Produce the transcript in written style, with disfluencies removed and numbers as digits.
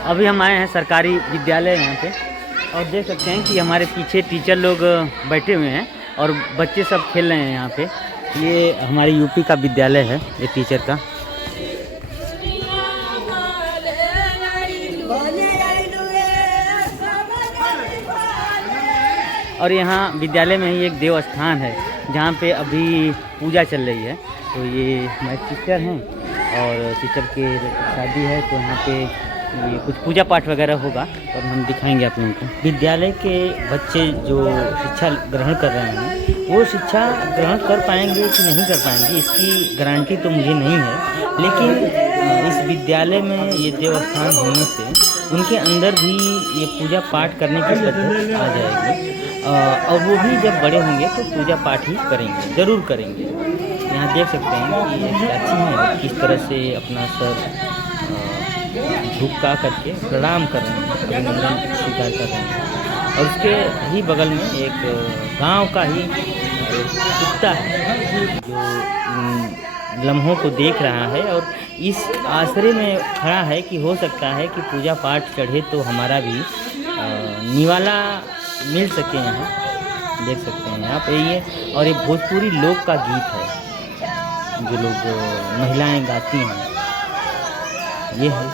अभी हम आए हैं सरकारी विद्यालय यहाँ पे और देख सकते हैं कि हमारे पीछे टीचर लोग बैठे हुए हैं और बच्चे सब खेल रहे हैं यहाँ पे। ये हमारे यूपी का विद्यालय है, ये टीचर का। और यहाँ विद्यालय में ही एक देव स्थान है जहाँ पे अभी पूजा चल रही है। तो ये हमारे टीचर हैं और टीचर के शादी है, तो यहाँ पे ये कुछ पूजा पाठ वगैरह होगा और हम दिखाएंगे आप लोगों को। विद्यालय के बच्चे जो शिक्षा ग्रहण कर रहे हैं वो शिक्षा ग्रहण कर पाएंगे कि नहीं कर पाएंगे इसकी गारंटी तो मुझे नहीं है, लेकिन इस विद्यालय में ये देवस्थान होने से उनके अंदर भी ये पूजा पाठ करने की पद्धति आ जाएगी और वो भी जब बड़े होंगे तो पूजा पाठ ही करेंगे, ज़रूर करेंगे। यहाँ देख सकते हैं कि ये चाची हैं किस तरह से अपना सर झुका करके प्रणाम कर रहे हैं, अभिनंदन स्वीकार कर रहे हैं। और उसके ही बगल में एक गांव का ही कुत्ता है जो लम्हों को देख रहा है और इस आसरे में खड़ा है कि हो सकता है कि पूजा पाठ चढ़े तो हमारा भी निवाला मिल सके। यहाँ देख सकते हैं आप ये, और ये भोजपुरी लोक का गीत है जो लोग महिलाएं गाती हैं। ये है